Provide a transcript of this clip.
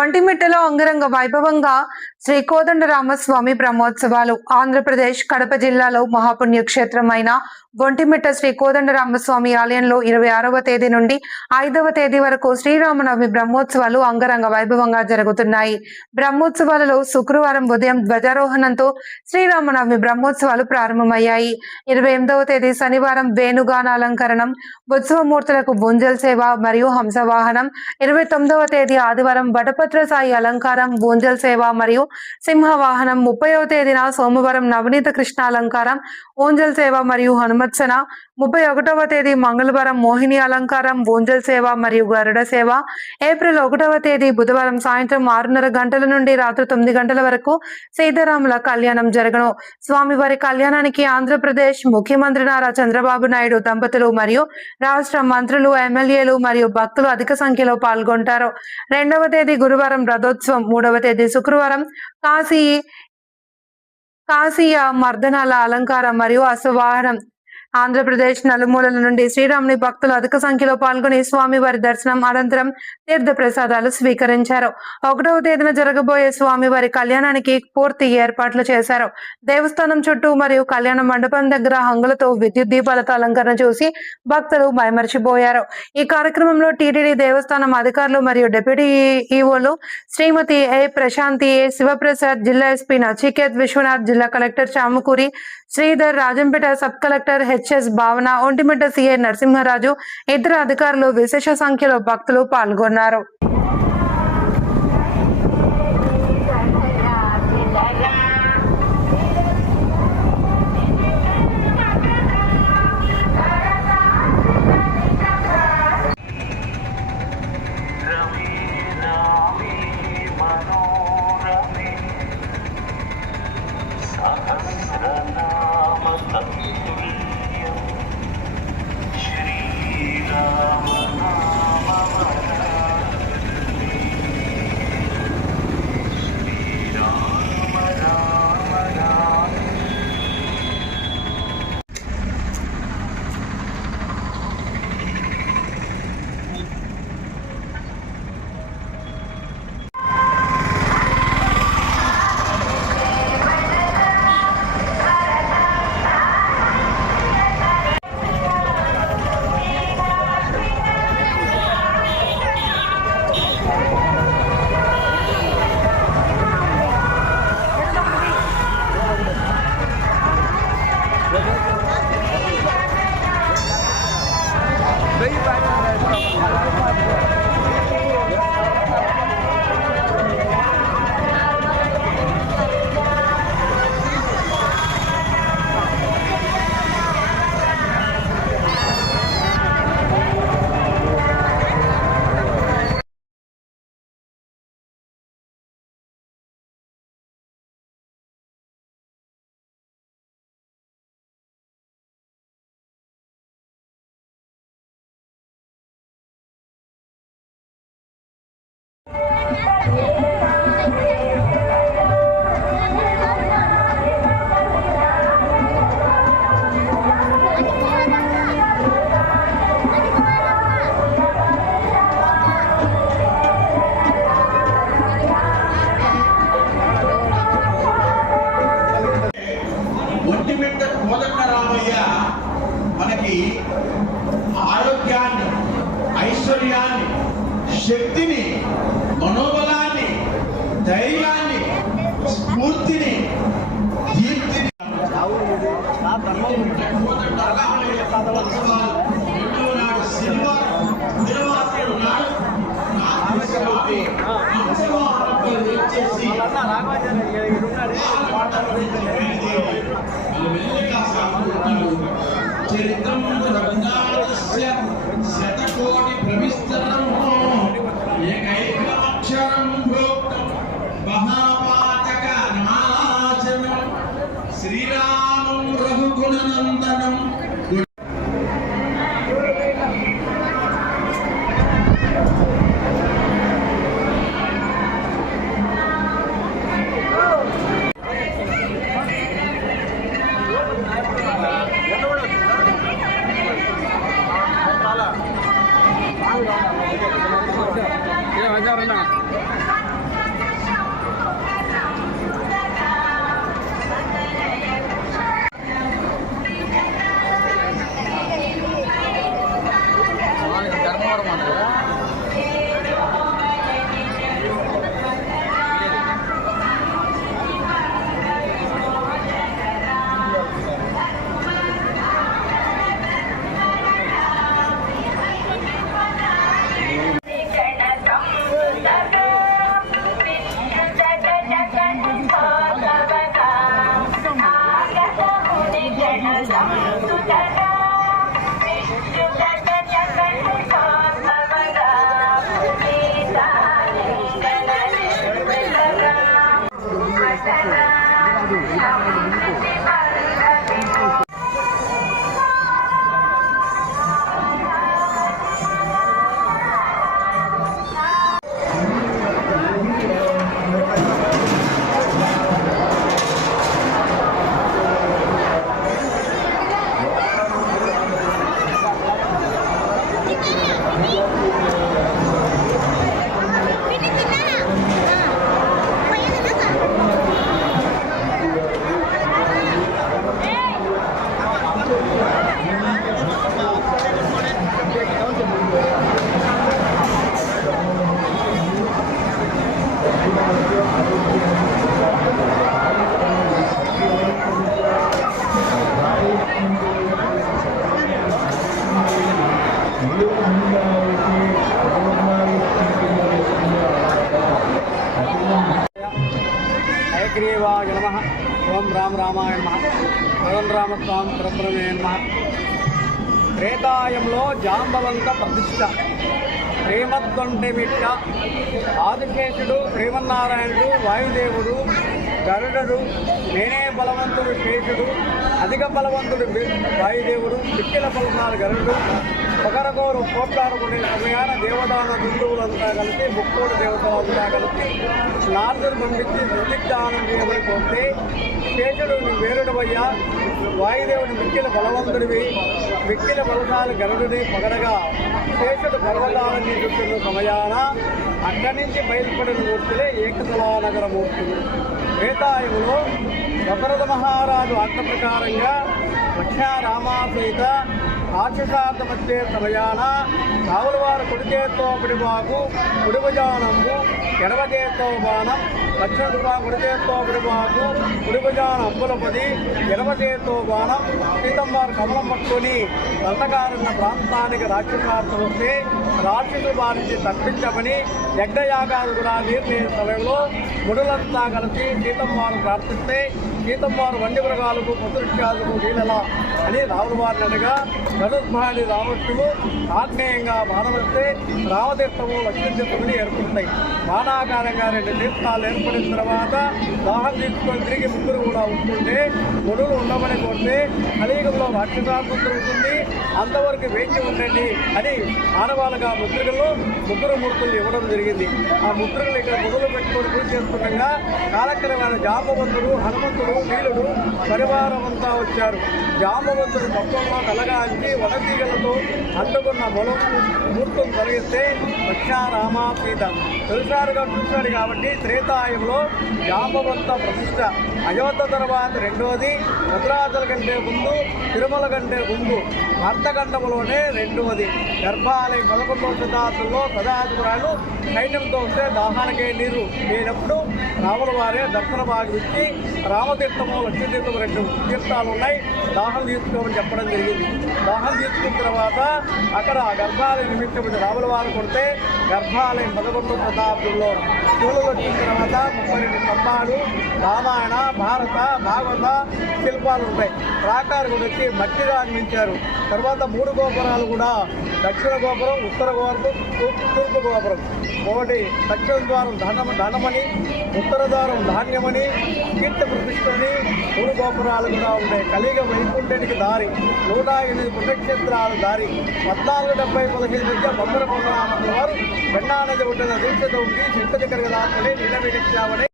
ఒంటిమిట్టలో అంగరంగ వైభవంగా శ్రీ కోదండరామస్వామి బ్రహ్మోత్సవాలు. ఆంధ్రప్రదేశ్ కడప జిల్లాలో మహాపుణ్యక్షేత్రమైన ఒంటిమిట్ట శ్రీ కోదండరామస్వామి ఆలయంలో 26వ తేదీ నుండి 5వ తేదీ వరకు శ్రీరామనవమి బ్రహ్మోత్సవాలు అంగరంగ వైభవంగా జరుగుతున్నాయి. బ్రహ్మోత్సవాలలో శుక్రవారం ఉదయం ధ్వజారోహణంతో శ్రీరామనవమి బ్రహ్మోత్సవాలు ప్రారంభమయ్యాయి. 28వ తేదీ శనివారం వేణుగాన అలంకరణం, ఉత్సవమూర్తులకు బూంజల్ సేవ మరియు హంసవాహనం. 29వ తేదీ ఆదివారం వటపత్ర సాయి అలంకారం, బూంజల్ సేవ మరియు సింహవాహనం. 30వ తేదీన సోమవారం నవనీత కృష్ణ అలంకారం, ఊంజల్ సేవ మరియు హనుమత్సన. 31వ తేదీ మంగళవారం మోహిని అలంకారం, బూంజల్ సేవ మరియు గరుడ సేవ. ఏప్రిల్ 1వ తేదీ బుధవారం సాయంత్రం 6:30 గంటల నుండి రాత్రి 9 గంటల వరకు సీతారాముల కళ్యాణం జరగను. స్వామివారి కళ్యాణానికి ఆంధ్రప్రదేశ్ ముఖ్యమంత్రి నారా చంద్రబాబు నాయుడు దంపతులు మరియు రాష్ట్ర మంత్రులు, ఎమ్మెల్యేలు మరియు భక్తులు అధిక సంఖ్యలో పాల్గొంటారు. 2వ తేదీ గురువారం రథోత్సవం. 3వ తేదీ శుక్రవారం కాశీయ మర్దనాల అలంకారం మరియు అశ్వవాహనం. ఆంధ్రప్రదేశ్ నలుమూలల నుండి శ్రీరాముని భక్తులు అధిక సంఖ్యలో పాల్గొని స్వామివారి దర్శనం అనంతరం తీర్థ ప్రసాదాలు స్వీకరించారు. 1వ తేదీన జరగబోయే స్వామివారి కళ్యాణానికి పూర్తి ఏర్పాట్లు చేశారు. దేవస్థానం చుట్టూ మరియు కళ్యాణ మండపం దగ్గర హంగులతో విద్యుత్ దీపాలతో అలంకరణ చూసి భక్తులు మైమర్చిపోయారు. ఈ కార్యక్రమంలో టీటీడీ దేవస్థానం అధికారులు మరియు డిప్యూటీ ఈఓలు శ్రీమతి ఏ ప్రశాంతి, ఏ శివప్రసాద్, జిల్లా ఎస్పీ నచికేత్ విశ్వనాథ్, జిల్లా collector Chamukuri Sridhar, Rajampet sub collector HS Bhavana, Ontimitta CI Narasimharaju, ఇతర అధికారులు, విశేష సంఖ్యలో భక్తులు పాల్గొన్నారు. ఒంటిమిట్ట కోదండరామయ్య మనకి ఆరోగ్యాన్ని, ఐశ్వర్యాన్ని, శక్తిని, మనోబలాన్ని, ధైర్యాన్ని, స్ఫూర్తిని, దీప్తిని చరిత్రం రఘునాథస్య శతకోటి ప్రవిస్తరం ఏకైకమక్షరం భోక్తం మహాపాతక నాశనం శ్రీరామం రఘుగుణనందనం. Ya, హయగ్రీవాయ నమః. ఓం రామాయ నమః. కోదండరామస్వామి పరబ్రహ్మే నమః. త్రేతాయంలో జాంబవంత ప్రతిష్ట, శ్రీమద్వంటిమిట్ట, ఆదిశేషుడు, శ్రీమన్నారాయణుడు, వాయుదేవుడు, గరుడు, నేనే బలవంతుడు శేషుడు, అధిక బలవంతుడు వాయుదేవుడు, మిక్కిల బలనాలు గరుడు, ఒకరకొకరు పోట్లాడుకునే సమయాన దేవదాన దుందువులంతా కలిసి, ముక్కోడు దేవతలంతా కలిసి నాలుగురు పంపించి సందిగ్ధానం చేయమని పోతే, శేషుడు వేరుడవయ్యా, వాయుదేవుడు మిక్కిల బలవంతుడివి, మిక్కిల బలసాలు గరుడిని పొగడగా శేషుడు పర్వతాలని చుట్టిన సమయాన అక్కడి నుంచి బయలుపడిన మూర్తులే ఏకశిలానగర మూర్తులు. త్రేతాయుగంలో దశరథ మహారాజు ఆజ్ఞ ప్రకారంగా లక్ష్మీరామాసహిత రాక్షసార్థ మధ్య సమయాన రావుల వారు కుడిచేత్తో పిడిబాకు, కుడిభుజానంబు, ఎడమ చేత్తో బాణం, లక్ష్మణ కుడిచేత్తో పిడిబాకు, కుడిభుజాన అంబులపది, ఎడమ చేత్తో బాణం, సీతమ్మారు కమలం పట్టుకొని దండకారున్న ప్రాంతానికి రాక్షసార్థం వస్తే రాక్షసుల వారిని తప్పించమని యజ్ఞయాగాలు కూడా తీర్చే సమయంలో ముడులంతా కలిసి సీతమ్మారు ప్రార్థిస్తే సీతమ్మారు వండి మృగాలకు పశుక్షాలకు నీళ్ళలా అని రావుల వారిని అనగా గరుత్మాని రామకృష్ణుడు ఆగ్నేయంగా బాణవస్తే రామతీర్థము లక్ష్మీతీర్థమని ఏర్పడతాయి. బాణాకారంగా 2 తీర్థాలు ఏర్పడిన తర్వాత దాహం తీసుకొని తిరిగి ముగ్గురు కూడా ఉంటుంటే ముడులు ఉండమని కొడితే కలియుగంలో రాక్షసార్థం జరుగుతుంది, అంతవరకు వేచి ఉండండి అని ఆనవాళ్ళగా ముగ్గురు మూర్తులు ఇవ్వడం జరిగింది. ఆ ముగ్గురులు ఇక్కడ ముడులు పెట్టుకొని పూజ చేస్తుండగా కాలక్రమేణ జాంబవంతుడు, హనుమంతుడు, నీలుడు పరివారం అంతా వచ్చారు. జాంబవంతుడు మొత్తంలో కలగాల్చి వనతీగలతో అంటుకున్న మూర్తులు తొలగిస్తే లక్ష్మీరామ సీత తొలిసారిగా చూశాడు. కాబట్టి త్రేతాయుగంలో జాంబవంత ప్రతిష్ట అయోధ్య తర్వాత రెండవది, భద్రాచల కంటే ముందు, తిరుమల కంటే ముందు, అర్థగండములోనే రెండవది. గర్భాలయం 11వ శతాబ్దంలో ప్రజాధిపరాలు సైన్యంతో వస్తే దాహానికే నీరు లేనప్పుడు రాముల వారే దర్శన భాగం ఇచ్చి రామతీర్థము, లక్ష్మీతీర్థము 2 తీర్థాలు ఉన్నాయి, దాహం తీసుకోమని చెప్పడం జరిగింది. దాహం తీసుకున్న తర్వాత అక్కడ గర్భాలయం నిమిత్తం రాముల వారు కొడితే గర్భాలయం 11వ శతాబ్దంలో స్కూళ్ళు వచ్చిన తర్వాత 32 స్తంభాలు, రామాయణ, భారత, భాగవత శిల్పాలు ఉంటాయి. ప్రాకారం కూడా వచ్చి మట్టిగా నిర్మించారు. తర్వాత 3 గోపురాలు కూడా, దక్షిణ గోపురం, ఉత్తర గోపురం, తూర్పు గోపురం. ఒకటి దక్షిణ ద్వారం ధనమని, ఉత్తర ద్వారం ధాన్యమని, కీర్తి ప్రతిష్టని 3 గోపురాలు కూడా ఉంటాయి. కలిగ వైకుంఠానికి దారి, 108 పుణ్యక్షేత్రాల దారి. 1470-15 మధ్య బొమ్మర పొందరామల వారు పెన్నా నది ఒడ్డున దీక్షతో ఉండి శక్తి దగ్గర దాచుకుని నిలబెట్టామని